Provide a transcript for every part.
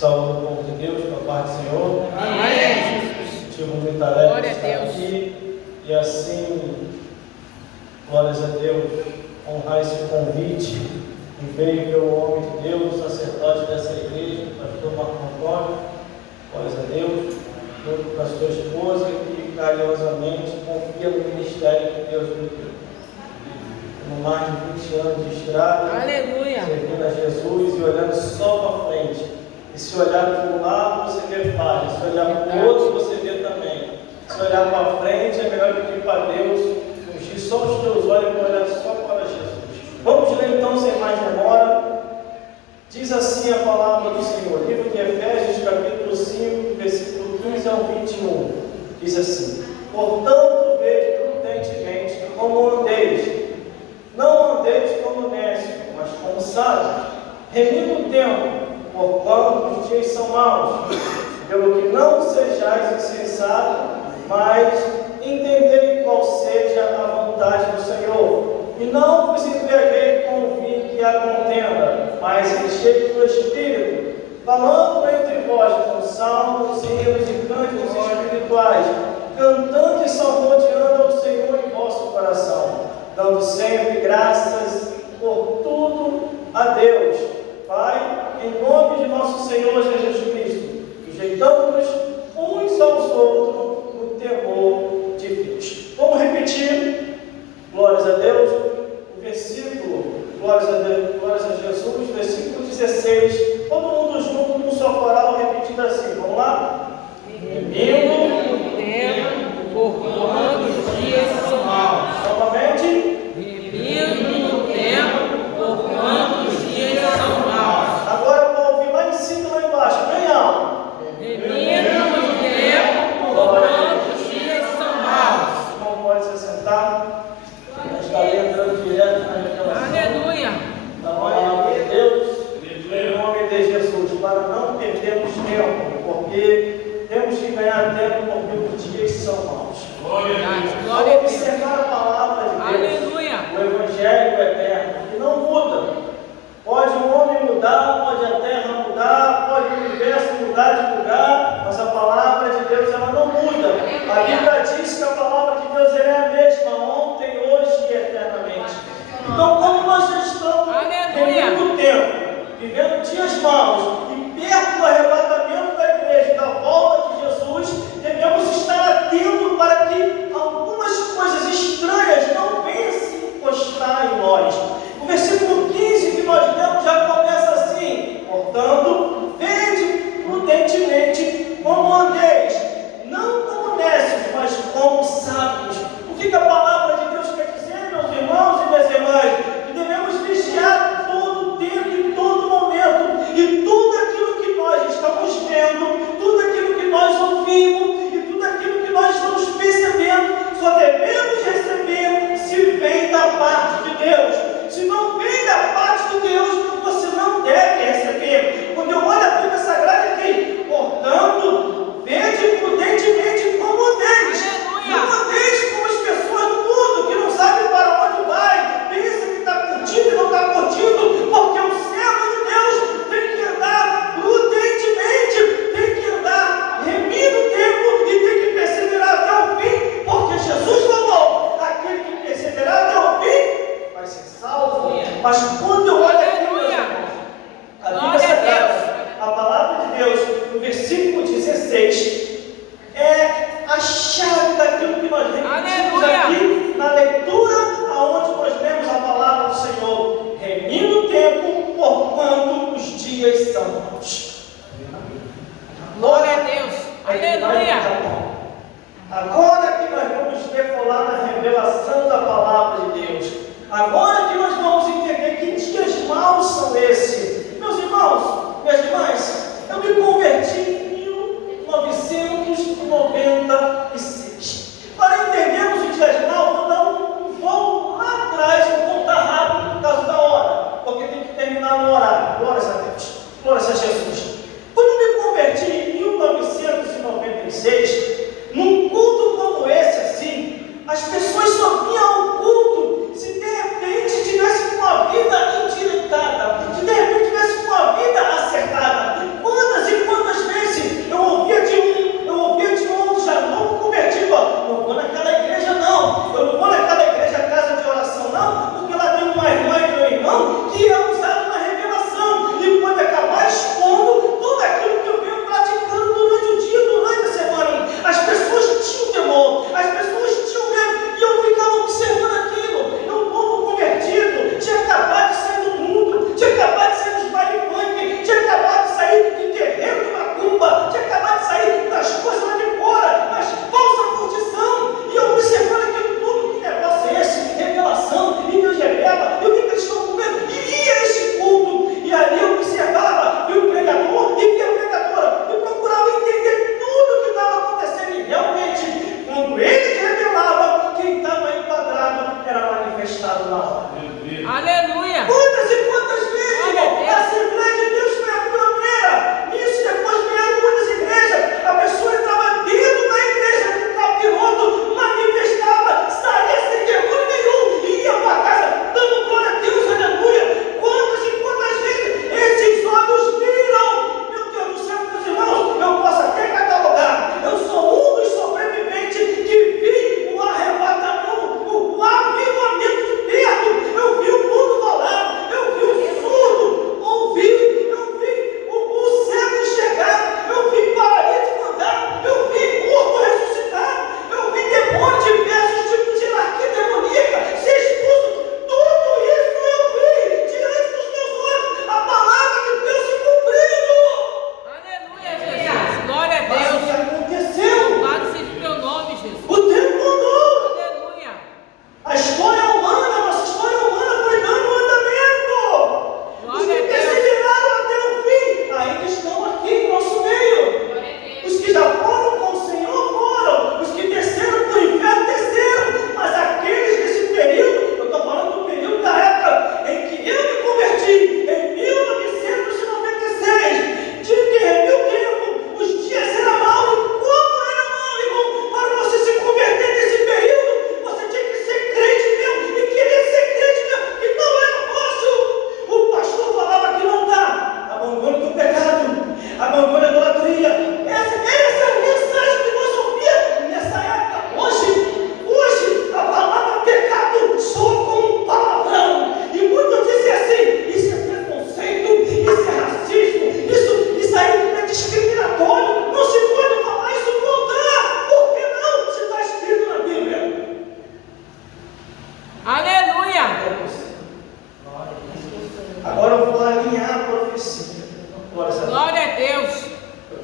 Saúde o povo de Deus, com a paz do Senhor. Amém. Tive muita alegria de estar aqui e assim, glórias a Deus, honrar esse convite que veio pelo homem de Deus, sacerdote dessa igreja, o pastor Marco Antônio, glórias a Deus, junto com a sua esposa que carinhosamente confia no ministério que Deus me deu. Com mais de 20 anos de estrada, Aleluia, servindo a Jesus e olhando só para frente. E se olhar para um lado, você vê falha. Se olhar para o outro, você vê também. Se olhar para frente, é melhor pedir para Deus ungir só os teus olhos para olhar só para Jesus. Vamos ler então, sem mais demora. Diz assim a palavra do Senhor. Livro de Efésios, capítulo 5, versículo 15 ao 21. Diz assim: portanto, vede prudentemente como andeis. Não andeis como necios, mas como sábios, remindo o tempo, porquanto os dias são maus, pelo que não sejais insensatos, mas entendei qual seja a vontade do Senhor. E não vos embriaguei com o vinho que há contenda, mas enchei do Espírito, falando entre vós com salmos, hinos e cânticos espirituais, cantando e salmodiando ao Senhor em vosso coração, dando sempre graças por tudo a Deus, Pai, em nome de nosso Senhor Jesus Cristo, sujeitando-nos uns aos outros no temor de Deus. Vamos repetir, glórias a Deus, o versículo, glórias a Deus, glórias a Jesus, versículo 16, todo mundo junto num só coral, repetindo assim, vamos lá? Remindo o tempo, porquanto os dias são maus. Novamente. Remindo o tempo, porquanto os dias são maus. Agora para ouvir lá em cima e lá embaixo, bem alto. Remindo o tempo, porquanto os dias são maus. Não pode se sentar. A gente está entrando direto na revelação Aleluia. da palavra de Deus, em nome de Jesus, para não perdermos tempo, porque temos que ganhar tempo, porque os dias são maus. Glória a Deus. Vamos observar a palavra de Deus, Aleluia. o Evangelho eterno, que não muda. Pode o homem mudar, pode a terra mudar, pode o universo mudar de lugar, mas a palavra de Deus ela não muda. A Bíblia diz que a palavra de Deus ela é a mesma ontem, hoje e eternamente. Então, como nós já estamos vivendo o tempo, vivendo dias maus e perto do arrebatamento da igreja, da volta de Jesus, devemos estar atentos para que algumas coisas estranhas não venham se encostar em nós. O versículo 15 que nós lemos já começa assim: portanto, vede prudentemente como andeis, não como necios, mas como sábios. O que a palavra de Deus quer dizer, meus irmãos e minhas irmãs? Que devemos vigiar todo o tempo e todo momento, e tudo aquilo que nós estamos vendo, tudo aquilo que nós ouvimos e tudo aquilo que nós estamos percebendo, só devemos receber se vem da parte de Deus. Se não vem da parte de Deus, você não deve receber. Quando eu olho a Bíblia Sagrada aqui, portanto, vede prudentemente como andeis. Não andeis como as pessoas do mundo, que não sabem para onde vai, pensa que está curtindo e não está curtindo, porque o servo de Deus tem que andar prudentemente, tem que andar remindo o tempo e tem que perseverar até o fim, porque Jesus falou: aquele que perseverar até o fim vai ser salvo. Mas quando eu olho aqui, meus irmãos, a Bíblia Sagrada, a palavra de Deus, no versículo 16, é a chave daquilo que nós repetimos aqui na leitura, aonde nós lemos a palavra do Senhor: remindo o tempo, porquanto os dias são maus. Glória a Deus. Aleluia. Agora que nós vamos decolar na revelação da palavra de Deus, agora que nós vamos entender que dias maus são esses. Meus irmãos, minhas irmãs, eu me converti em 1996. Para entendermos os dias maus, vou dar um voo lá atrás, vou voltar rápido por causa da hora, porque tem que terminar no horário. Glórias a Deus, glórias a Jesus. Quando eu me converti em 1996, num culto como esse assim, as pessoas só vinham ao culto se de repente tivesse com a vida endireitada, se de repente tivesse com a vida acertada.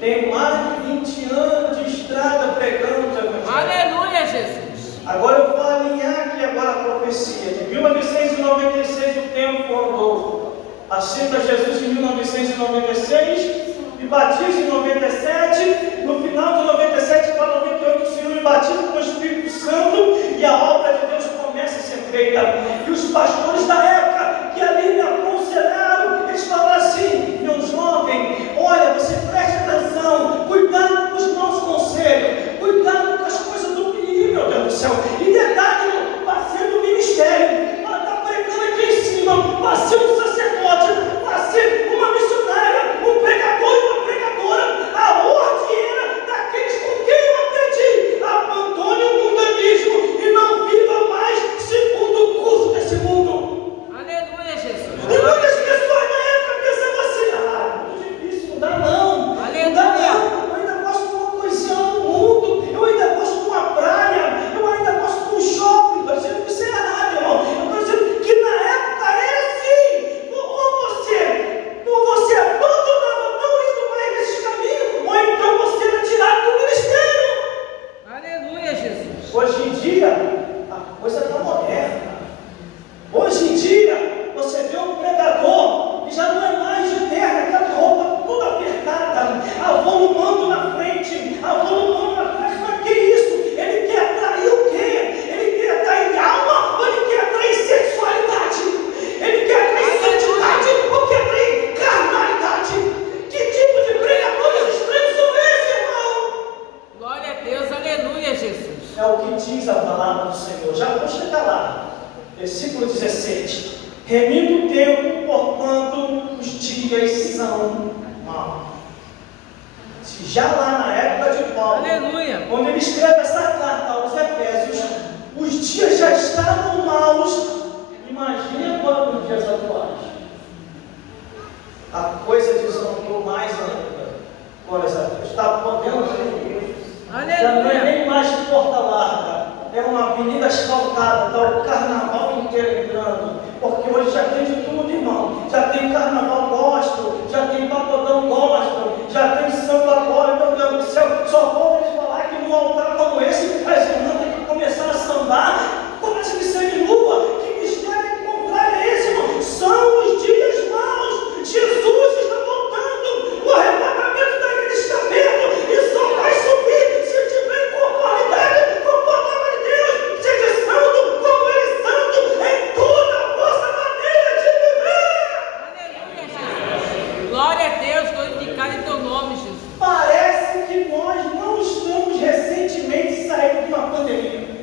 Tenho mais de 20 anos de estrada pregando o Evangelho. Aleluia, Jesus. Agora eu vou alinhar aqui agora a profecia. De 1996 o tempo andou. Aceita Jesus em 1996, me batiza em 97, no final de 97 para 98 o Senhor me batiza com o Espírito Santo e a obra de Deus começa a ser feita. E os pastores da época que ali me aconselharam, eles falaram assim: meu jovem, olha, você preste atenção, cuidado com os maus conselhos, cuidado com as coisas do perigo, meu Deus do céu. E detalhe, vai ser do ministério, vai estar pregando aqui em cima, vai ser um sacerdote, vai ser uma missionária, um pregador e uma pregadora. A ordem era daqueles com quem eu aprendi: abandone o mundanismo e não viva mais segundo o curso desse mundo. Aleluia, Jesus. E muitas pessoas na época pensavam assim: muito difícil, não dá não. Aleluia. Não dá não. Eu ainda gosto de uma coisinha no mundo, eu ainda gosto de uma praia, eu ainda gosto de um shopping. Estou dizendo que isso é errado, irmão. Eu estou dizendo que na época era assim. Ou você abandonava, não indo mais nesse caminho, ou então você era tirado do ministério. Aleluia, Jesus. Hoje em dia, a coisa está moderna. Hoje em dia, você vê um pregador e já não é mais de terra, aquela roupa toda apertada, avolumando na frente, avolumando na trás. Mas que isso? Ele quer atrair o quê? Ele quer atrair alma ou ele quer atrair sexualidade? Ele quer atrair santidade ou quer atrair carnalidade? Que tipo de pregadores estranhos são esses, irmão? Glória a Deus. Aleluia, Jesus. É o que diz a palavra do Senhor. Já vou chegar lá. Versículo 17. Remindo o tempo, porquanto os dias são maus. Se já lá na época de Paulo, Aleluia. quando ele escreve essa carta aos Efésios, os dias já estavam maus, imagine agora nos dias atuais. A coisa desandou mais ainda. Glórias a Deus. Está podendo ver. Já não é Aleluia. nem mais de porta larga, é uma avenida asfaltada, está o carnaval inteiro entrando, porque hoje já tem de tudo, irmão. Já tem carnaval gospel, já tem pagodão gospel, já tem samba agora, meu Deus do céu. Só vou eles falar que num altar como esse, as irmãs têm que começar a sambar, quase que semi-nua. Que mistério contrário é esse, irmão? São os dias maus. Jesus está voltando, o arrebatamento da igreja está perto e só vai subir se tiver conformidade com a palavra de Deus. Seja santo como Ele é santo em toda a vossa maneira de viver. Aleluia, Jesus. Glória a Deus. Glorificado em teu nome, Jesus. Parece que nós não estamos recentemente saindo de uma pandemia.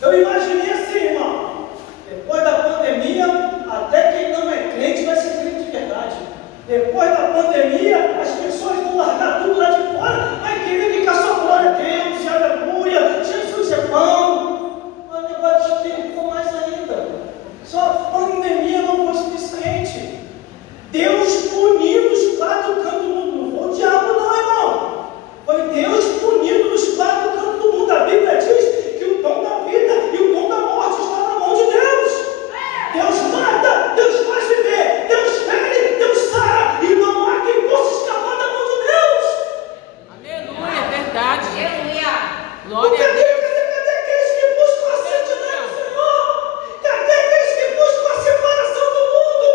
Eu imaginei assim, irmão, depois da pandemia, até quem não é crente vai ser crente de verdade. Depois da pandemia, as pessoas vão largar tudo lá de fora, vai querer ficar só glória a Deus, e aleluia, Jesus é bom. Mas o negócio de Espírito mais ainda. Só a pandemia não foi suficiente. Deus puniu os quatro cantos do mundo. Não foi o diabo não, irmão. Foi Deus punindo os quatro cantos do mundo. A Bíblia diz que o dom da vida e o dom da morte está na mão de Deus. Deus mata, Deus faz viver, Deus fere, Deus sara, e não há quem possa escapar da mão de Deus. Aleluia. É verdade. Porque Glória a Deus. cadê aqueles que buscam a santidade do Senhor? Cadê aqueles que buscam a separação do mundo?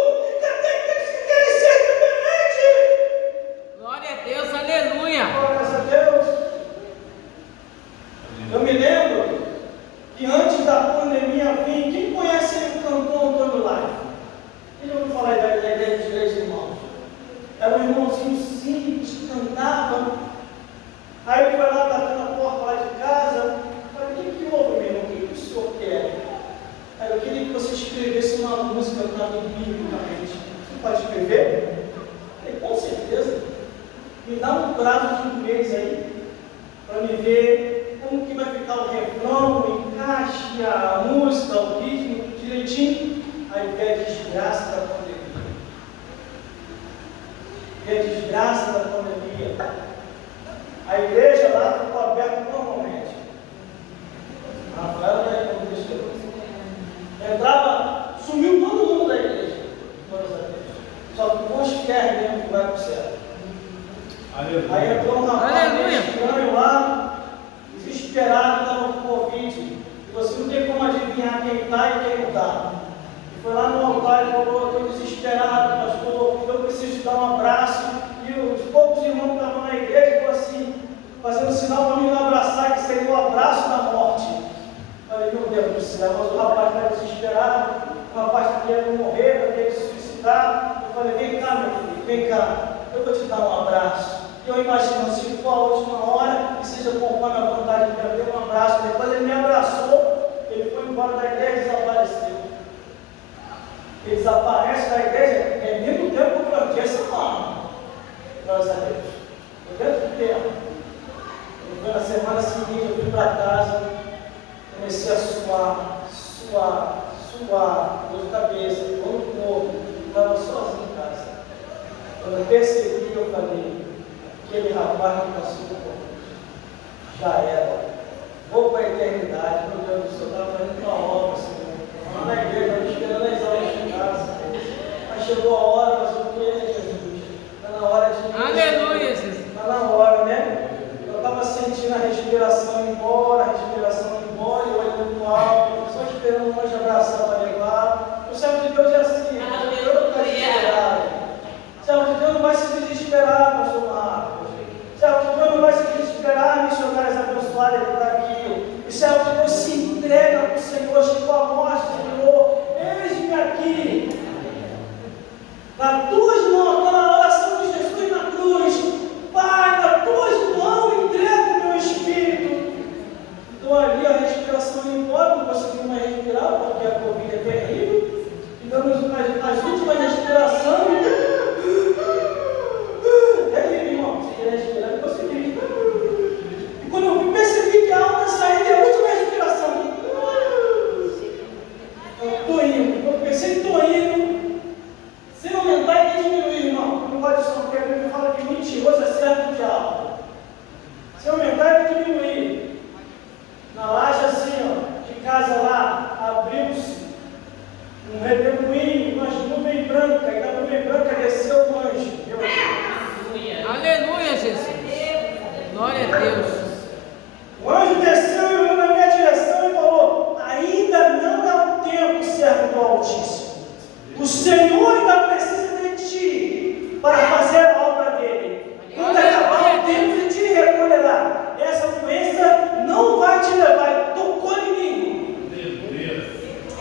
Cadê aqueles que querem ser diferentes? Glória a Deus. Aleluia. Glórias a Deus. Eu me lembro que antes da pandemia vir, quem conhece o cantor Antônio Live? Ele ouviu falar da igreja de três irmãos. Era um irmãozinho simples, que cantava. Aí ele foi lá batendo a porta lá de casa. Falei: o que houve, meu irmão? O que o senhor quer? Aí eu queria que você escrevesse uma música para mim biblicamente. Você pode escrever? Falei: com certeza. Me dá um prazo de um mês aí, para me ver como que vai ficar o refrão, o encaixe, a música, o ritmo, direitinho. Aí vem a desgraça da pandemia. Vem a desgraça da pandemia. A igreja lá ficou aberta normalmente. Rafael já aconteceu. Entrava, sumiu todo mundo da igreja. Só que o monge quer mesmo que vai para o céu. Aí entrou um rapaz estranho lá, desesperado, estava com Covid. E você não tem como adivinhar quem está e quem não está. E foi lá no altar e falou: eu estou desesperado, pastor, eu preciso te dar um abraço. E os poucos irmãos que estavam na igreja ficou assim, fazendo sinal para mim não abraçar, que seria o abraço da morte. Eu falei: meu Deus do céu, mas o rapaz está desesperado, o rapaz está querendo morrer, está querendo se suicidar. Eu falei: vem cá, meu filho, vem cá, eu vou te dar um abraço. E eu imagino, se for a última hora, que seja conforme a vontade de Deus, dei um abraço. Depois ele me abraçou, ele foi embora da igreja e desapareceu. Ele desaparece da igreja, é mesmo tempo que eu tinha essa mão. Graças a Deus. Eu dentro do tempo. Na semana seguinte eu fui para casa, comecei a suar, dor de cabeça, dor no corpo, estava sozinho em casa. Quando eu percebi, eu falei: aquele rapaz não passou por mim. Já era. Vou para a eternidade, meu Deus do céu, estava fazendo uma obra, Senhor. Lá na igreja, eu esperando as aulas de casa. Mas chegou a hora, mas o que é, Jesus? Está na hora de. Aleluia, Jesus. Está na hora, né? Eu estava sentindo a respiração ir embora, e olhando para o alto, só esperando o anjo abraçar para levar. O servo de Deus é assim, o Deus não está desesperado. O servo de Deus não vai se desesperar, pastor Marcos. O servo de Deus não vai se desesperar, missionários abençoados que está aqui. O servo de Deus se entrega para o Senhor, chegou a morte, Senhor, eis-me aqui. Nas tuas mãos, aquela oração de Jesus na cruz. Pai, nas tuas mãos entrego o meu espírito. Então ali a respiração ia embora, não conseguimos mais respirar, porque a Covid é terrível. E damos as últimas respirações. Terrível, irmão. Se querer respirar, não consegui. E quando eu percebi que a alma saiu, é a última respiração. Eu estou indo. Eu pensei: estou indo. Sem aumentar e nem diminuir, irmão. Não pode ser, porque a Bíblia fala que mentiroso é servo do diabo. Sem aumentar e nem diminuir. Na laje assim, ó, de casa lá, abriu-se um redemoinho, uma nuvem branca, e da nuvem branca desceu o anjo. Aleluia, Jesus. Glória a Deus. O anjo desceu e olhou na minha direção e falou: ainda não é o tempo, servo do Altíssimo. O Senhor ainda precisa de ti para fazer a obra dele. Quando acabar o tempo, ele te recolherá. Essa doença não vai te levar. Tocou em mim.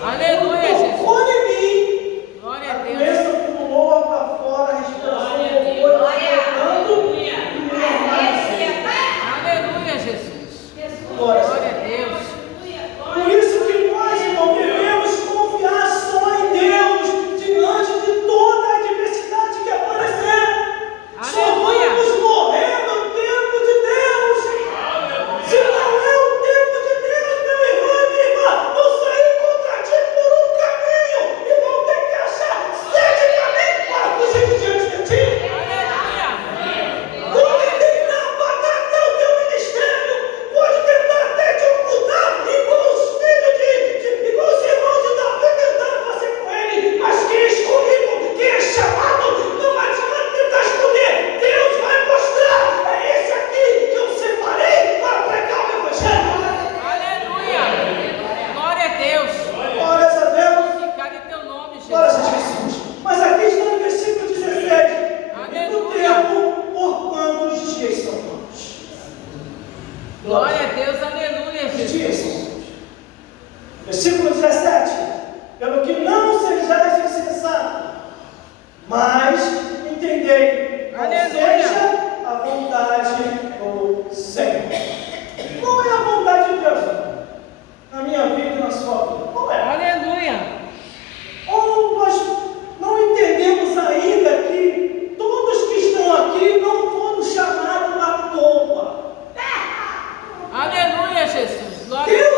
Aleluia, Jesus. Tocou em mim. Glória a A Deus. doença pulou para fora, a respiração voltou, voltando e me normalizei. Aleluia, Jesus. Glória a Glória a Deus. Por isso que nós, irmão, devemos confiar só em Deus diante de toda a adversidade que aparecer. Só Aleluia. vamos morrer no tempo de Deus. Se não é o tempo de Deus, meu irmão e minha irmã, vão sair contra ti por um caminho e vão ter que achar 7 caminhos para fugir de diante de ti. Aleluia. Pode tentar matar até o teu ministério, pode tentar até te ocultar, igual os filhos igual os irmãos de Davi tentaram fazer com ele. Mas quem é escolhido, quem é chamado, não adianta tentar esconder. Deus vai mostrar: é esse aqui que eu separei para pregar o Evangelho. Aleluia. Glória a Deus. Glória a Deus. Glorificado em teu nome, Glória a Jesus. Jesus. Mas aqui está no versículo 16. E no tempo, por quando os dias são maus. Glória a Deus. Aleluia, Os Jesus. dias são maus. Versículo 17. Pelo que não sejais insensatos, mas entendei qual Aleluia. seja a vontade do Senhor. Qual é a vontade de Deus, irmão? Na minha vida e na sua vida? Qual é? Aleluia. Ou nós não entendemos ainda que todos que estão aqui não foram chamados à toa. Aleluia, Jesus. Glória a Deus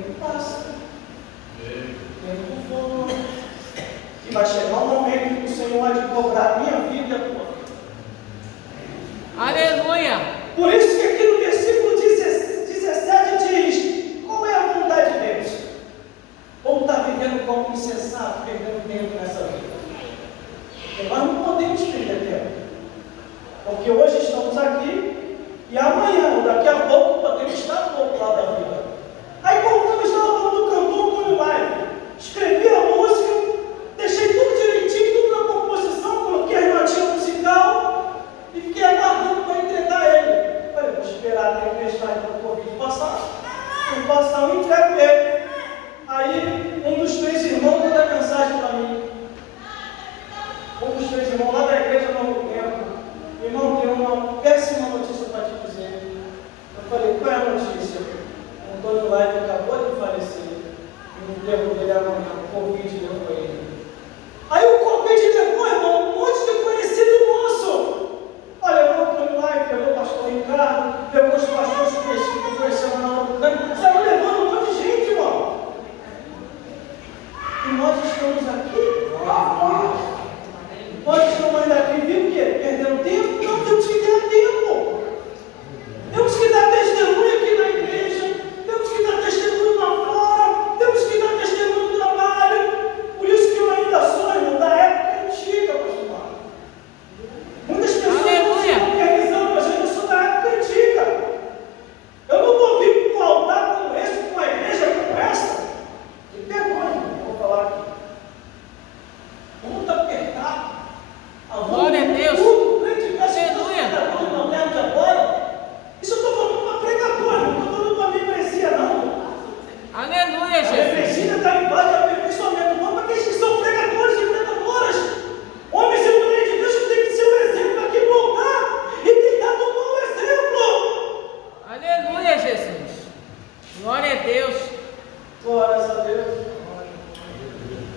tempo passa. Tempo voa. E vai chegar um momento que o Senhor vai te cobrar a minha vida e a tua. Aleluia. Por isso que aqui no versículo 17 diz: qual é a vontade de Deus? Ou está vivendo como insensato, perdendo tempo nessa vida? Porque nós não podemos perder tempo. Porque hoje estamos aqui e amanhã, ou daqui a pouco, podemos estar do outro lado da vida. Aí, como eu estava falando do cantor Tony Live, escrevi a música, deixei tudo direitinho, tudo na composição, coloquei a notinha musical e fiquei aguardando para entregar ele. Falei, vou esperar a tempestade para o Covid passar. Quando passar, eu entrego ele. Aí, um dos 3 irmãos manda mensagem para mim. Um dos 3 irmãos lá da igreja Novo Tempo. Irmão, tem uma péssima notícia para te dizer. Eu falei, qual é a notícia? O Antônio Live acabou de falecer. E o enterro dele amanhã, o Covid levou ele. Aí o Covid levou, irmão, um monte de conhecido nosso. Olha, o Antônio Live pegou o pastor Ricardo, pegou os pastores que conheceram na hora do canto. Saiu levando um monte de gente, irmão. E nós estamos aqui. Nós estamos ainda aqui, viu o quê? Perdendo tempo? Não, temos que ter tempo. Temos que dar testemunho aqui na igreja. Temos que dar testemunho lá fora. Temos que dar testemunho no trabalho. Por isso que eu ainda sou, irmão, da época antiga, pastor Marcos. Muitas pessoas não estão realizando, mas eu ainda sou da época antiga. Eu não vou vir com um altar como esse, com uma igreja como essa. Que vergonha, vou falar aqui. Muito apertado. Glória a Deus. Aleluia. Isso eu estou falando para pregador, não estou falando para membresia, não. Aleluia, A Jesus. membresia está em base de aperfeiçoamento. Vamos para aqueles que são pregadores e pregadoras. Homens e mulheres de Deus que têm que ser um exemplo aqui voltar e tem dado um bom exemplo. Aleluia, Jesus. Glória a Deus. Glórias a Deus.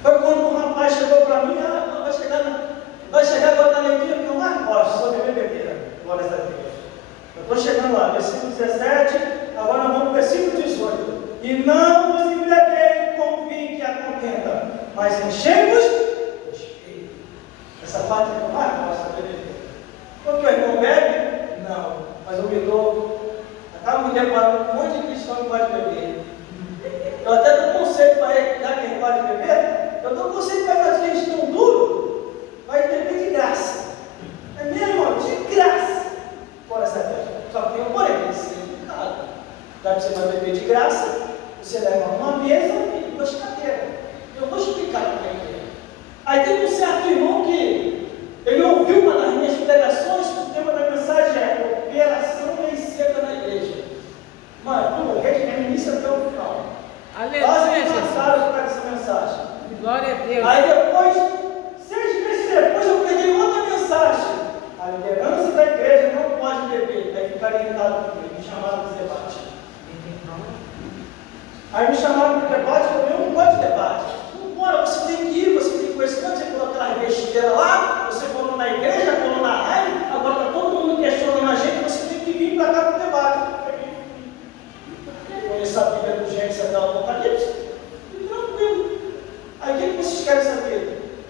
Foi quando um rapaz chegou para mim, vai chegar agora na leitura que eu mais gosto, sobre bebida. Glórias a Deus. Eu estou chegando lá, versículo 17, agora vamos para o versículo 18. E não vos embriagueis com vinho que a contenda, mas enchei-vos do Espírito. Essa parte é que eu mais gosto, saber beber. Porque o irmão bebe? Não, mas eu me dou. Acabo me deparando com um monte de cristão que pode beber. Eu até dou conselho para ele, já que ele pode beber, eu dou conselho para ele, que eles estão duros, vai beber de graça. É mesmo, irmão, de graça. Fora essa Deus. Só que tem um porém, tem que ser educado. Já que você vai beber de graça, você leva uma mesa e 2 cadeiras. Eu vou explicar o que é. Aí tem um certo irmão que ele ouviu uma das minhas pregações, o tema da mensagem é Operação Lei Seca na Igreja. Mano, é início até o final. Aleluia, Quase me Jesus. mataram por essa mensagem. Glória a Deus. Aí depois, 6 meses depois, eu peguei outra mensagem. A liderança da igreja não pode beber. Aí ficaram irritados comigo, me chamaram para debate. Aí me chamaram para debate, eu não gosto de debate. Não bora, você tem que ir, você tem que conhecer. Você falou aquela besteira lá, você falou na igreja, falou na rádio, agora está todo mundo questionando a gente, você tem que vir para cá para o debate. Conhecer a Bíblia do Gênesis até o Apocalipse, e tranquilo. Aí o que vocês querem saber?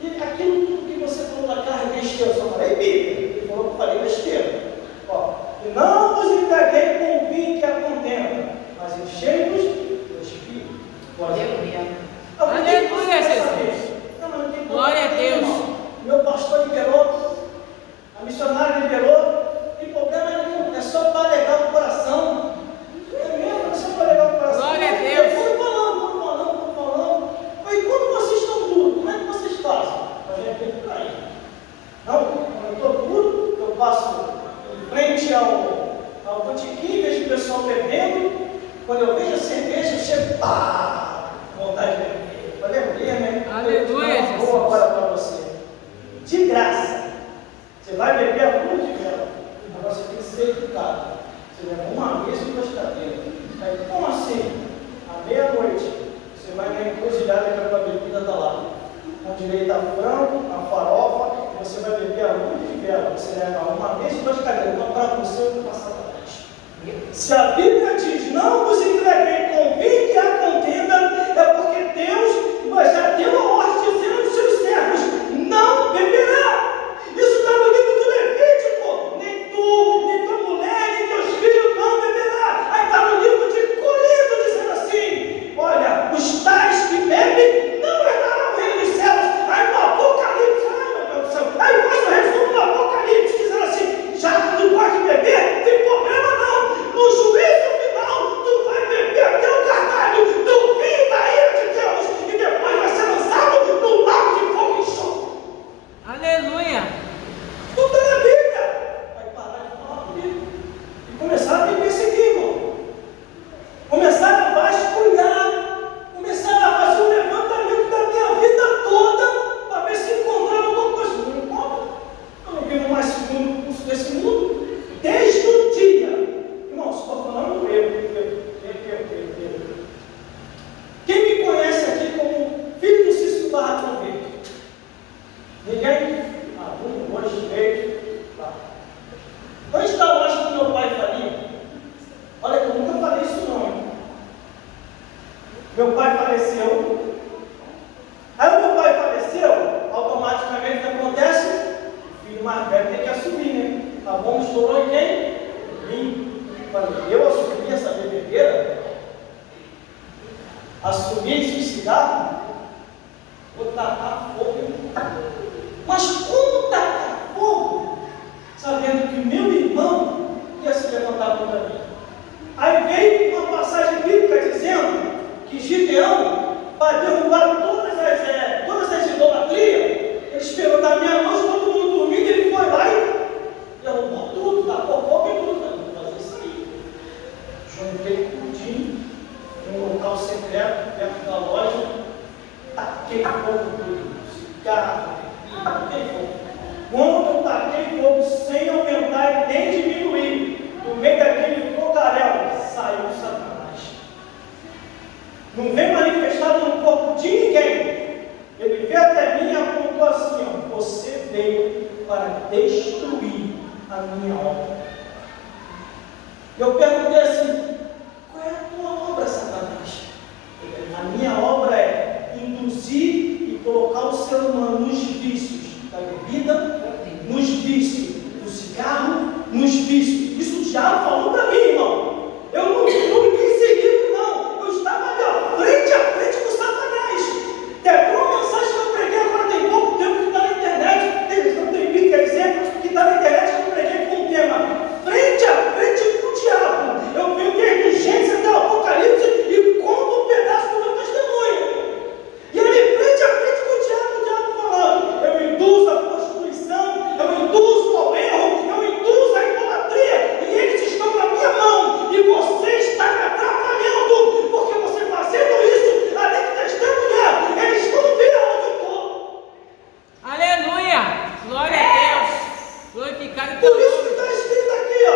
E aquilo tudo que você falou daquela besteira, eu só falei Bíblia. Ele falou que eu falei besteira. Ó, e não vos embriagueis com o vinho que a contenda, mas enchei-vos do Espírito. Aleluia, Jesus. Glória a Deus. Meu pastor liberou, a missionária liberou, não tem problema nenhum, é só para alegar o coração. É mesmo, é só para alegar o coração. Glória a Deus. Foram falando. Mas quando vocês estão duros, como é que vocês fazem? A gente tem por aí. Não, quando eu estou duro, eu passo em frente ao botequim, vejo o pessoal bebendo. Quando eu vejo a cerveja, eu chego, vontade de beber. Aleluia, né? Aleluia, Jesus. Boa agora para você. De graça. Você vai beber a luz de vela. Agora você tem que ser educado. Você leva uma mesa e 2 cadeiras. Aí, como assim? À meia-noite, você vai na encruzilhada que a tua bebida está lá. Com direito a frango, a farofa, e você vai beber a luz de vela. Você leva uma mesa e 2 cadeiras. Então, para você, eu vou passar para trás. Se a Bíblia diz, não vos embriagueis com vinho que há contenda, Meu pai faleceu. Aí o meu pai faleceu, automaticamente o que acontece? O filho mais velho tem que assumir, né? A bomba estourou em quem? Em mim. Eu assumi essa bebedeira, assumi e suicidar, vou tacar fogo. Mas como tacar fogo? Sabendo que o meu irmão ia se levantar contra mim. Aí veio uma passagem bíblica dizendo que Gideão, para derrubar todas as idolatrias, ele esperou da meia-noite, todo mundo dormindo, ele foi lá e derrubou tudo, tacou fogo e tudo. Vou fazer isso aí. Juntei tudinho em um local secreto, perto da loja, taquei fogo tudo, cigarro, taquei fogo. Quando eu taquei fogo sem aumentar e nem diminuir, no meio daquele fogaréu, saiu Satanás. Não vem manifestado no corpo de ninguém. Ele veio até mim e apontou assim, ó, você veio para destruir a minha obra. Eu perguntei assim, qual é a tua obra, Satanás? A minha obra é induzir e colocar o ser humano nos vícios da bebida, nos vícios do cigarro, nos vícios. Isso o diabo falou para mim, irmão. Eu não li esse livro, não. Eu estava ali, ó, frente a frente com Satanás. Tem uma mensagem que eu preguei agora tem pouco tempo que está na internet. Não tem vídeo, quer dizer, que está na internet que eu preguei com o tema frente a frente com o diabo. Eu venho desde Gênesis até o Apocalipse e conto um pedaço do meu testemunho. E ali, frente a frente com o diabo falando, eu induzo a prostituição, eu induzo ao erro, eu induzo a idolatria, e eles estão na minha mão, e você está me atrapalhando, porque você fazendo isso, além de testemunhar, eles vão ver onde eu estou. Aleluia! Glória a Deus! Glorificado Por isso que está escrito aqui, ó,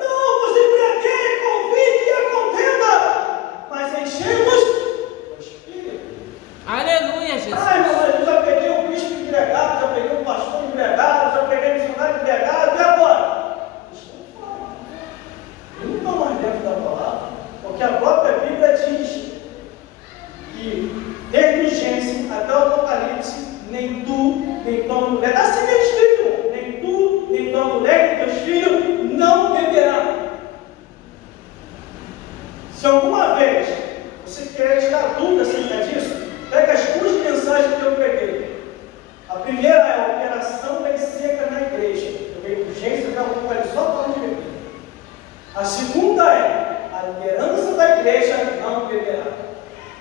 não vos embriagueis com vinho e a contenda, mas enchemos o Espírito. Aleluia, Jesus! Ai, meu marido, já peguei um bispo embriagado, já peguei um pastor embriagado, já peguei um missionário embriagado, e agora? Estão fora. Não estão mais dentro da palavra, porque a própria Bíblia diz que desde o Gênesis até o Apocalipse, nem tu, nem tua mulher, está assim mesmo escrito, nem tu, nem tua mulher, nem teus filhos não beberão. Se alguma vez você quer estar dúvida acerca disso, pega as duas mensagens que eu preguei. A primeira é a operação lei seca na igreja. Eu veio do Gênesis até o Apocalipse só falando de beber. A segunda é a liderança da igreja não beberá.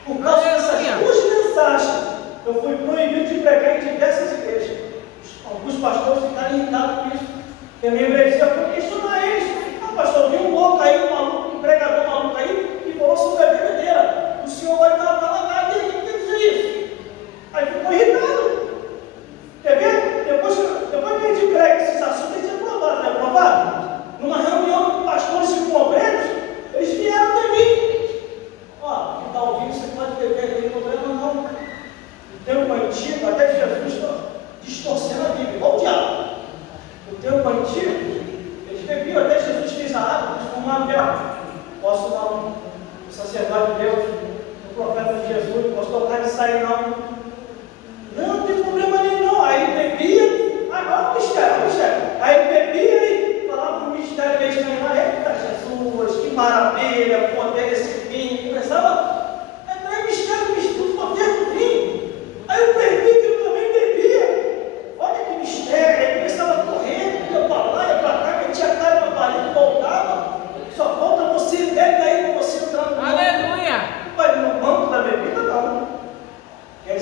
Por causa dessas duas mensagens, eu fui proibido de pregar em diversas igrejas. Alguns pastores ficaram irritados com isso. E a minha igreja foi questionar eles. Ah, pastor, eu vi um louco aí, um maluco, um pregador maluco aí, que falou sobre a bebedeira. O senhor vai estar lá, e ele não quer dizer isso. Aí ficou irritado. Quer ver? Depois que a gente prega esses assuntos, tem que ser aprovado, não é aprovado? Numa reunião com pastores e com obreiros, eles vieram até mim. Ó, quem está ouvindo, você pode beber, não tem problema não. O tempo antigo, até Jesus está distorcendo a Bíblia, igual o diabo. O tempo antigo, eles bebiam, até Jesus fez a água, transformar pedra. Posso não, o sacerdote de Deus, o profeta de Jesus, não posso tocar de sair não. Não tem problema nenhum não. Aí bebia, agora o mistério. Aí bebia e falava um mistério meio estranho lá, eita Jesus, que maravilha, o poder desse vinho. Começava a entrar em mistério, o poder do vinho. Aí o presbítero também bebia. Olha que mistério, aí começava a correr, ia para lá, ia para cá, metia a cara para a parede, voltava. Só falta você, bebe aí para você entrar no banco. Aleluia! Vai no banco da bebida, não. Quer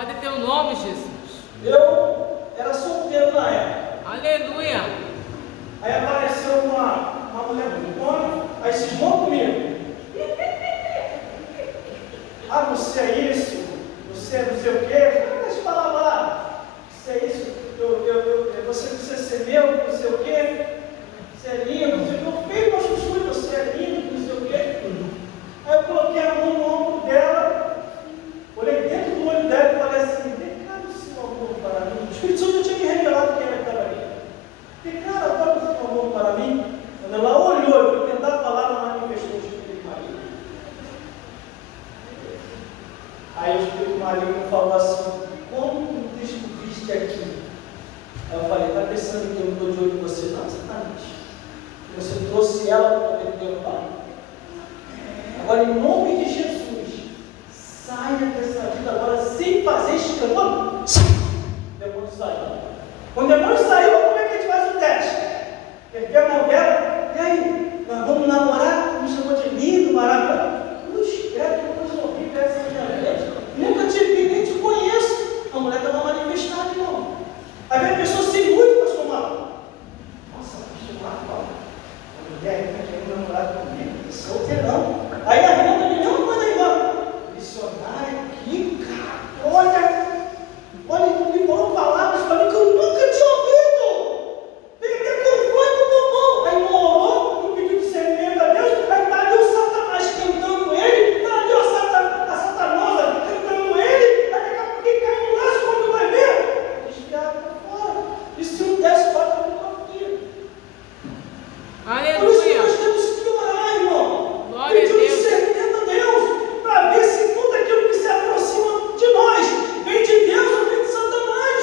Glória a teu nome, Jesus. Eu era solteiro na época. Aleluia. Aí apareceu uma mulher bonitona, aí cismou comigo. Ah, você é isso, você é não sei o quê. Ah, deixa eu falar lá. Você é isso, você precisa ser meu, não sei o quê. Você é lindo, não sei o quê. Eu fiquei com a chuchu, você é lindo, não sei o quê. Aí eu coloquei a mão no ombro dela, olhei dentro do olho dela e falei assim: declara o seu amor para mim. O Espírito Santo já tinha me revelado quem era que estava ali. Declara agora o seu amor para mim. Quando ela olhou, eu fui tentar falar, não manifestou o Espírito maligno. Aí o Espírito maligno falou assim: como tu descobriste aqui? Aí eu falei: está pensando que eu não estou de olho em você? Não, exatamente. Você trouxe ela para poder derrubar. Agora, em nome de Jesus, saia dessa vida agora sem fazer escândalo. O demônio saiu. Quando o demônio saiu, como é que a gente faz o teste? Perdi a mão dela, e aí? Nós vamos namorar? Me chamou de lindo, maravilhoso. Puxa, que coisa horrível essa minha vida. Nunca te vi, nem te conheço. A mulher estava manifestada, irmão. Aí vem a pessoa se ilude, pastor Marco. Nossa, pastor Marco, a mulher está querendo namorar comigo, solteirão. Aí a irmã também, não, manda a irmã. Missionária, que cara, olha, me falou palavras para mim que eu nunca tinha ouvido. Vem até com fome do bombom. Aí não orou, não pediu discernimento a Deus. Aí está ali o Satanás cantando ele, está ali a Satanosa cantando ele. Aí daqui a pouco quem cai no laço, quando vai ver, desviado para fora. E se um desce, bate a minha filha. Por isso que Aleluia. nós temos que orar, irmão. Glória a Pedir Deus. discernimento a Deus, para ver se tudo aquilo que se aproxima de nós vem de Deus ou vem de Satanás.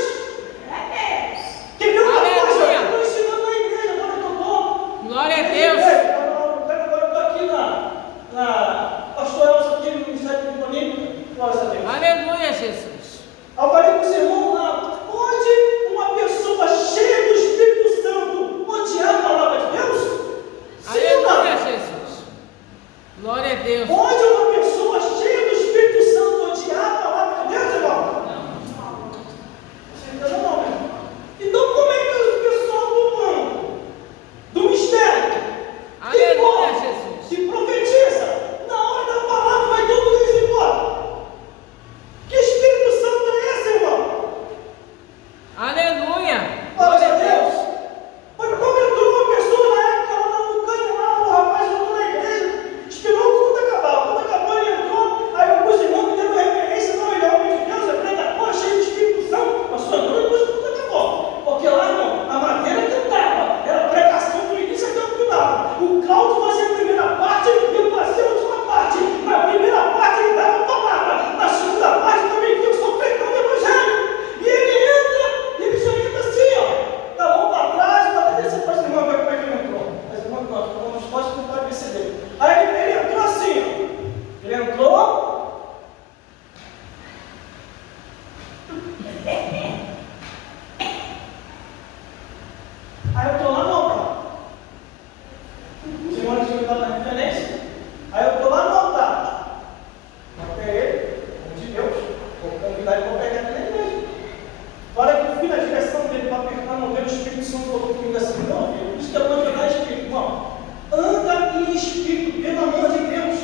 Quer ver uma Aleluia. coisa? Eu estou ensinando na igreja, agora que eu estou. Glória a Deus. Agora eu estou aqui na Pastor Elcio, aqui no Ministério de Bonito. Glória a Deus. Aleluia, Jesus. Eu falei com os irmãos lá, pode uma pessoa cheia do Espírito Santo odiar a palavra de Deus? Sim ou não? Aleluia, Jesus. Glória a Deus. Pode uma pessoa cheia do Espírito Santo odiar a palavra de Deus, irmão? Certeza não, né? Então como é que o pessoal do mundo, do mistério, que Aleluia, morre, Jesus. que profetiza, na hora da palavra vai todo mundo embora? Que Espírito Santo é esse, irmão? Aleluia. Glória a Deus. Mas como entrou uma pessoa na época lá no canto lá, o rapaz entrou na igreja, esperou o culto acabar. O culto acabou, ele entrou, aí alguns irmãos me deram referência, não, ele é homem de Deus, é pregador, cheio de Espírito Santo, mas só entrou depois do culto acabou. Porque lá, irmão, a madeira cantava, era pregação do início até o final. O Cláudio fazia a primeira parte e eu fazia a última parte. Na primeira parte ele dava a palavra, na segunda parte também eu sou pregando o evangelho. E ele entra, e ele já entra assim, ó, da mão para trás, para descer para as irmãs, vai como é que ele entrou. As irmãs não, ficam nos postos que não pode perceber. Aí ele entrou assim, ó. Ele entrou. Aí eu estou lá no altar. Os irmãos tinham dado a referência. Aí eu estou lá no altar. Até ele, como de Deus, vou convidar ele para pegar na igreja. Na hora que eu fui na direção dele para apertar a mão dele, o Espírito Santo falou comigo assim: não, filho, por isso que é bom jogar espírito, irmão. Anda em espírito, pelo amor de Deus.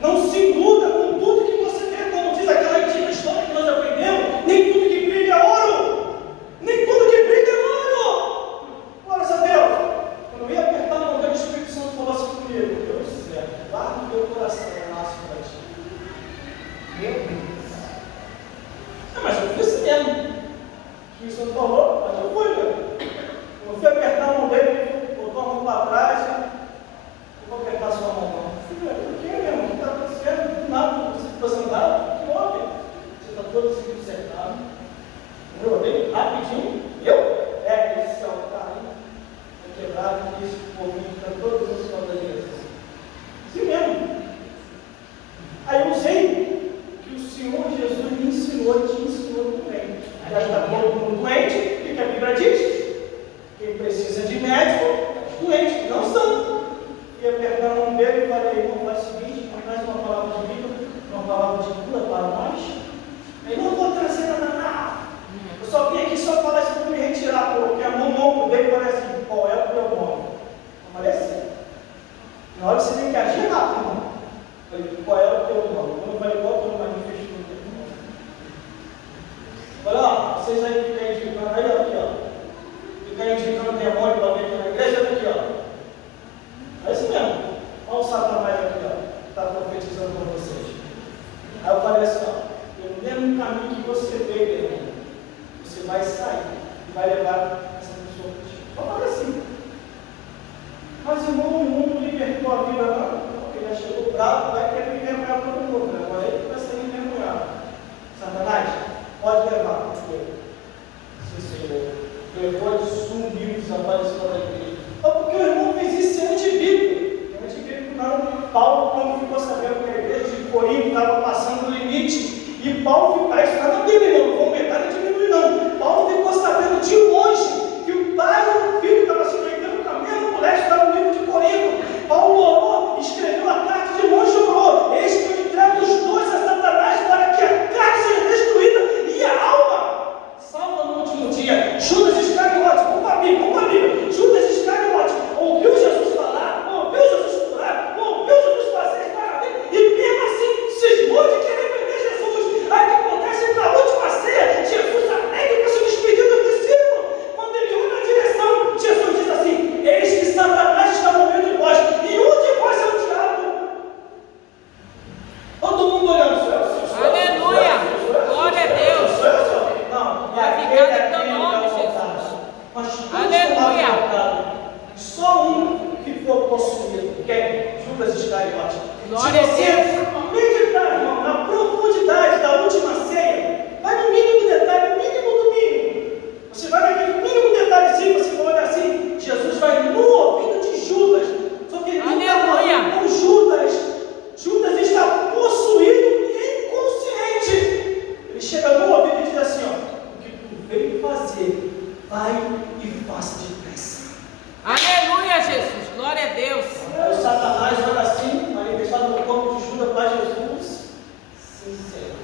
Não se iluda com tudo que você vê, como diz aquela antiga história que nós aprendemos. Nem tudo que brilha é ouro. Nem tudo que brilha é ouro. Glórias a Deus. Quando eu ia apertar a mão dele, o Espírito Santo falou assim comigo: Deus do céu, guarda o teu coração, é nosso para ti. Meu Deus. Mas eu fiz mesmo. O Senhor falou, mas eu fui, velho. Eu fui apertar a mão dele, botou a mão para trás. Eu vou apertar a sua mão, não. Filho, por que, meu irmão? O que está acontecendo? Do nada, você está sentado? Que houve? Você está todo assim, sentado. Eu olhei rapidinho. Esse é o cara aí. É quebrado, isso, o povinho, está todos os cantos da direção. Assim mesmo. Aí eu usei que o Senhor Jesus me ensinou e te ensinou também. Já está todo mundo doente, o que a Bíblia diz? Quem precisa de médico é doente, não santo. E apertar a mão dele e falei: irmão, faz o seguinte, traz uma palavra de vida, uma palavra de cura para nós. Aí não vou trazer E Paulo, isso está na Bíblia, não vou aumentar nem diminuir não. Paulo ficou sabendo de longe que o pai e o filho estavam se enfrentando com a mesma mulher que estava no livro de Corinto. Paulo orou, escreveu a carta de longe, orou: eis que eu entrego os dois a Satanás para que a carne seja destruída e a alma salva no último dia. Judas Iscariotes, vamos para a Bíblia. Judas Iscariotes ouviu Jesus falar, ouviu Jesus curar, ouviu Jesus fazer maravilha, e mesmo assim cismou de querer prender Jesus. Aí o que acontece na última ceia? Jesus alegre para se despedir dos discípulos. Quando ele olha na direção, Jesus diz assim: eis que Satanás está no meio de vós, e um de vós é o diabo. Todo mundo olhando. Aleluia! Glória a Deus! Não, Vai ficar no teu nome, Jesus. Mas Aleluia! só um que foi possuído, que é Judas Iscariotes. Glória a Se você meditar, irmão, na profundidade da última ceia, vai no mínimo detalhe, no mínimo do mínimo. Você vai naquele mínimo detalhezinho, você vai olhar assim, Jesus vai no ouvido de Judas. Só que ele não está falando com Judas. Judas está possuído e inconsciente. Ele chega no ouvido e diz assim: ó, o que tu veio fazer, vai e faça depressa. Aleluia, Jesus! Glória a Deus! Aí o Satanás olha assim, manifestado no corpo de Judas para Jesus. Sim, Senhor.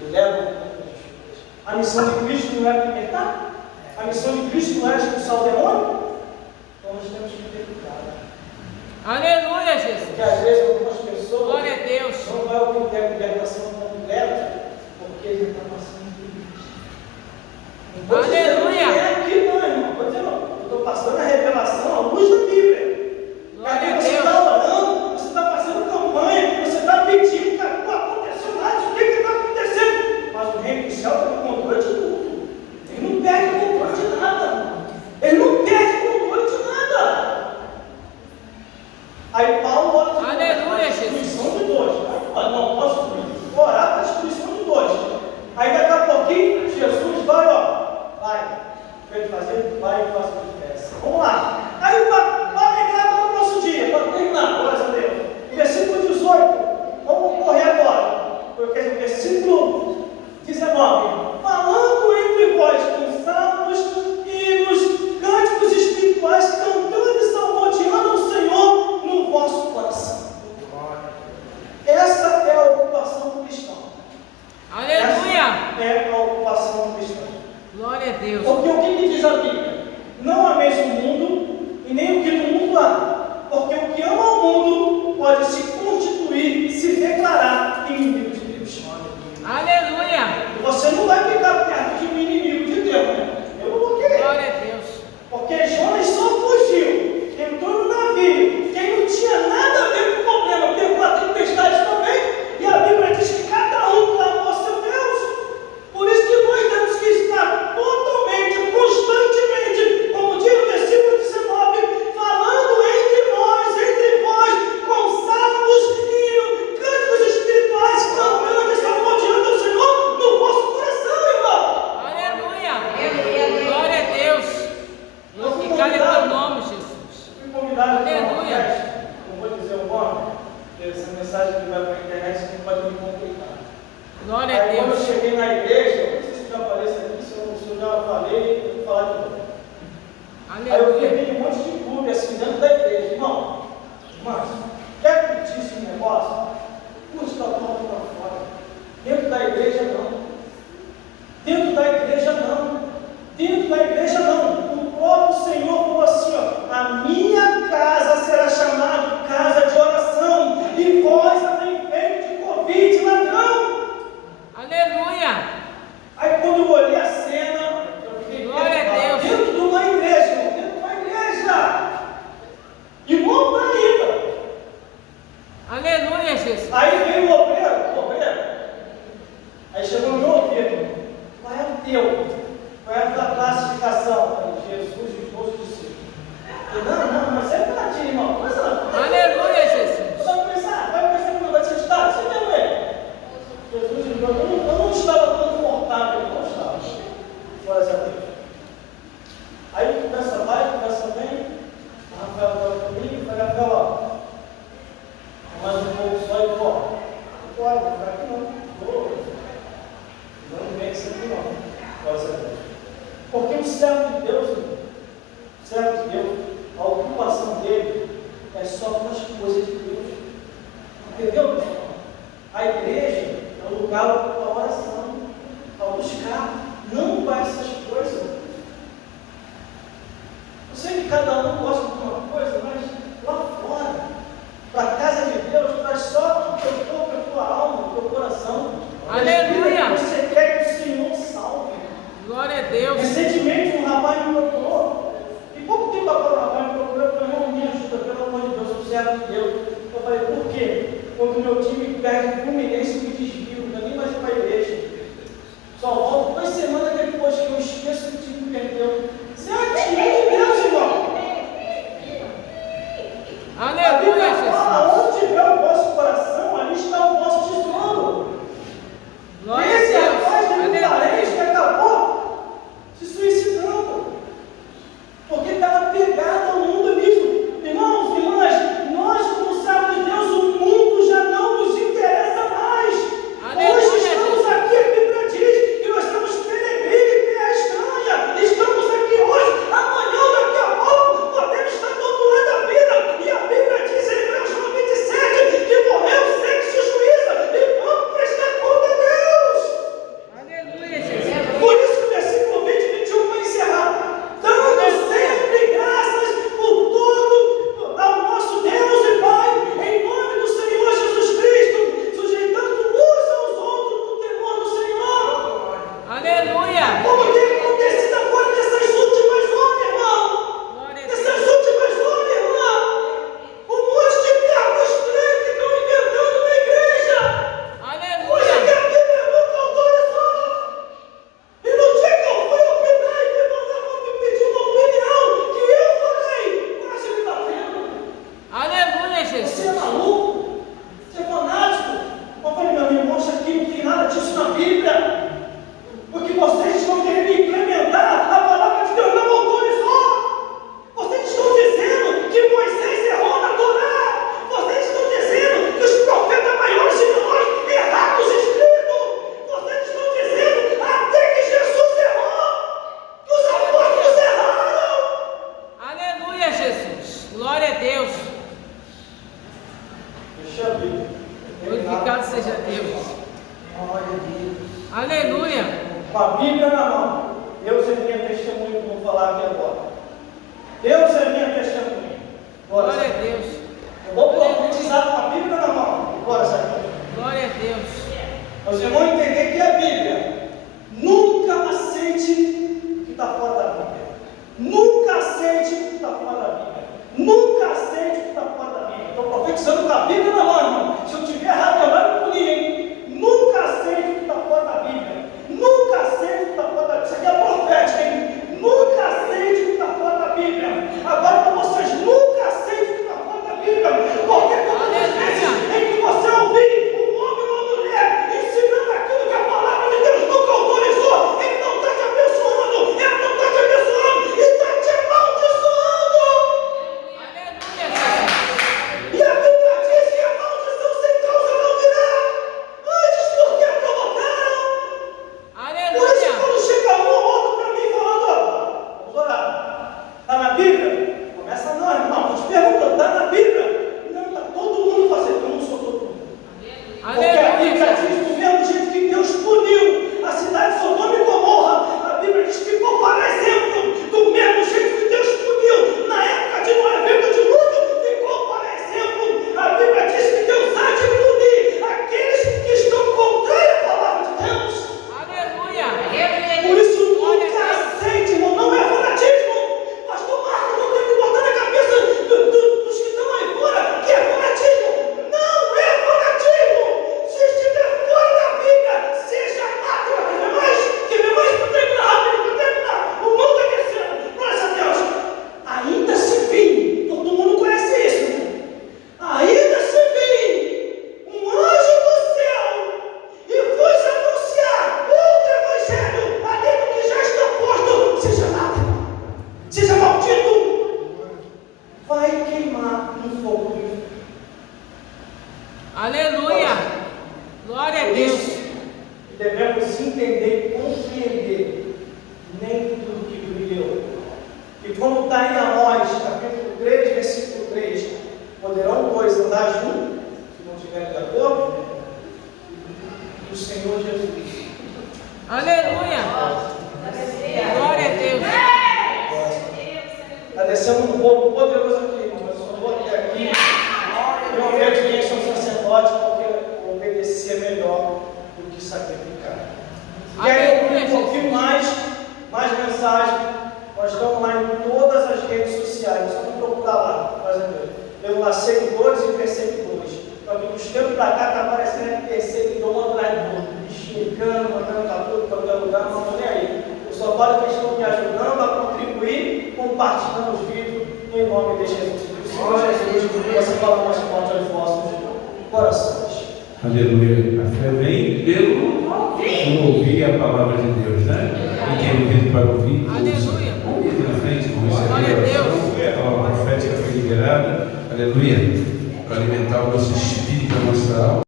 E leva o corpo de Judas. A missão de Cristo não é libertar? A missão de Cristo não é expulsar o demônio? Então nós temos que ter cuidado. Aleluia, Jesus! Porque às vezes algumas pessoas Glória a Deus! não vai obter a libertação completa porque ele está passando por isso. Aleluia! É aqui não, irmão. Estou dizendo, eu estou passando a revelação à luz da Bíblia. Glória a Você Deus! está orando, você está fazendo campanha, você está pedindo, cara, não aconteceu nada, o que está acontecendo? Mas o reino do céu está no controle de tudo. Ele não perde o controle de nada. Ele não perde o controle de nada. Aí Paulo ora para a destruição de dois. Não posso orar para a destruição de dois. Aí daqui a pouquinho, Jesus vai, vai. Quer fazer? Vai e faça o que peça. Vamos lá. Aí para lembrar para o nosso dia, para terminar, glórias a Deus. Versículo 18. Vamos correr agora. Porque o versículo 19. Falando entre vós com salmos, hinos, cânticos espirituais, cantando e salmodiando o Senhor no vosso coração. Essa é a ocupação do cristão. Aleluia! Essa é a ocupação do cristão. Glória a Deus! Porque o que diz a Bíblia? Não ameis o mundo e nem o que no mundo há. Porque o que ama o mundo pode se constituir, se declarar inimigo de Deus. Aleluia! E você não vai ficar perto de um inimigo de Deus, né? Eu não vou querer. Glória a Deus! Porque Jonas só fugiu, entrou no navio. Quem não tinha nada a ver com o problema, pegou a tempestade também. E a Bíblia diz que cada um clamou a seu Deus. Por isso que nós temos que estar totalmente, constantemente, como diz o versículo 19, falando entre nós, entre vós, com salmos, hinos, cânticos espirituais, cantando e salmodiando o Senhor no vosso coração, irmão. Aleluia! Glória a Deus! Glorificado é teu nome, Jesus! Fui convidado para uma Aleluia. festa, não vou dizer o nome, porque essa mensagem que vai para a internet não pode me complicar. Glória a Aí quando eu Deus! cheguei na igreja, não sei se já aparece aqui, se eu já falei, eu vou falar de novo. Aí eu Aleluia! peguei um monte de clube assim dentro da igreja, irmão. Irmãos, quer curtir esse negócio? Curte da porta para fora. Dentro da igreja não. Dentro da igreja não. Dentro da igreja não. O próprio Senhor falou assim: ó, a minha casa será chamada casa de oração, e vós a tem feito de Covid, ladrão. Aleluia! Aí quando eu olhei a cena, eu fiquei Glória a Deus. dentro de uma igreja, irmão, dentro de uma igreja. E louco ainda. Aleluia, Jesus! Aí veio o obreiro. Aí chegou no meu ouvido: qual é o teu? Qual é a tua classificação? Eu falei: Jesus e os meus discípulos. Eu falei: não, mas você é para ti, irmão. Mas não. Aleluia, Jesus! Vai começar com o negócio de estado. Você mesmo é. Jesus e os meus, eu não estava confortável, não estava. Glórias a Deus. Aí conversa vai, conversa vem. O Rafael estava comigo, eu falei: Rafael, ó, mais um pouco só e bora. Bora, vou ficar aqui não. servo de Deus, irmão, servo de Deus, a ocupação dele é só com as coisas de Deus. Entendeu, pessoal? A igreja é um lugar para oração, para buscar, não para essas coisas. Eu sei que cada um gosta de uma coisa, mas lá fora, para a casa de Deus, traz só o teu corpo, a tua alma, o teu coração. Aleluia! Você quer que o Senhor salve. Glória a Deus. Recentemente, um rapaz me procurou, e pouco tempo agora o rapaz me procurou, eu falei, irmão, me ajuda, pelo amor de Deus, eu sou servo de Deus. Eu falei, por quê? Quando o meu time perde o Fluminense, me desvio, não nem mais para a igreja. Só volto 2 semanas depois que eu esqueço que o time perdeu. Você é time de Deus, irmão. A Bíblia fala, onde tiver o vosso coração, ali está o vosso tesouro. Glória a Esse Deus. rapaz de Aleluia. parente que acabou se suicidando, porque estava pegado ao mundo mesmo. Irmãos, irmãs, nós como servos de Deus, o mundo já não nos interessa mais. Aleluia. Hoje estamos aqui, a Bíblia diz que nós estamos peregrinos e terra estranha. Estamos aqui hoje, amanhã ou daqui a pouco podemos estar do outro lado da vida. E a Bíblia diz em Hebreus 9:27 que morreu sem se juízo e vamos prestar conta a Deus. Aleluia, Jesus. Por isso que o versículo 20 e 21 vai encerrar. Dando sempre graças por tudo ao nosso Deus e Pai, em nome do Senhor Jesus Cristo, sujeitando uns aos outros no temor do Senhor. Aleluia. Como tem acontecido agora nessas últimas horas, irmão. Glória a Nessas Deus. últimas horas, irmão. Um monte de cargo estranho que estão inventando na igreja. Coisa que Aleluia. a Bíblia nunca autorizou. E no dia que eu fui opinar e me mandavam me pedir uma opinião, que eu falei, quase me batendo. Aleluia, Você é Jesus. maluco? Você é fanático? Eu falei, meu irmão, isso aqui não tem nada disso na Bíblia. Porque vocês estão querendo implementar a palavra de Deus, não autorizou. Vocês estão dizendo que Moisés errou na Torá. Vocês estão dizendo que os profetas maiores de nós erraram os escritos. Vocês estão dizendo até que Jesus errou, que os apóstolos erraram. Aleluia, Jesus. Glória a Deus. Deixa eu ver. Glorificado seja Deus. Glória a Deus. Aleluia. Com a Bíblia na mão, Deus é minha testemunha, como vou falar aqui agora. Deus é minha testemunha. Glória a Deus. Eu vou profetizar com a Bíblia na mão. Agora, Senhor. Glória a Deus. Vocês vão entender que a Bíblia nunca aceite o que está fora da Bíblia. Nunca aceite o que está fora da Bíblia. Nunca aceite o que está fora da Bíblia. Estou profetizando com a Bíblia na mão, irmão. Se eu estiver errado, eu vai me punir, hein? Nunca aceite o que está fora da Bíblia. Nunca aceite o que está fora da Bíblia. Isso aqui é profético, hein? Nunca aceite o que está fora da Bíblia. Agora, para vocês, nunca aceite o que está fora da Bíblia. Porque todas as vezes em que você ouvir um homem ou uma mulher ensinando aquilo que a palavra de Deus nunca autorizou, ele não está te abençoando. está em Amós, capítulo 3, versículo 3. Poderão, pois, andar juntos, se não estiverem de acordo? O Senhor Jesus. Aleluia. Glória a Deus. Está descendo um pouco poderoso aqui, irmão, mas eu só vou até aqui. Eu vejo quem são sacerdotes, porque obedecer é melhor do que sacrificar. E aí, um pouquinho mais mensagem. Nós estamos lá em todas as redes sociais, só não procurar lá, pelo lá seguidores e perseguidores. Só que dos tempos para cá está aparecendo perseguidor um atrás do outro, me xingando, mandando para tudo, para todo lugar, não estou nem aí. Eu só falo que eles estão me ajudando a contribuir, compartilhando os vídeos, em nome de Jesus. Que o Senhor Jesus possa falar mais forte aos vossos corações. Aleluia. A fé vem pelo ouvir a palavra de Deus, né? E quem ouviu para ouvir, Aleluia. vamos ir na frente, vamos Glória a Deus. a palavra profética foi liberada, aleluia, para alimentar o nosso espírito.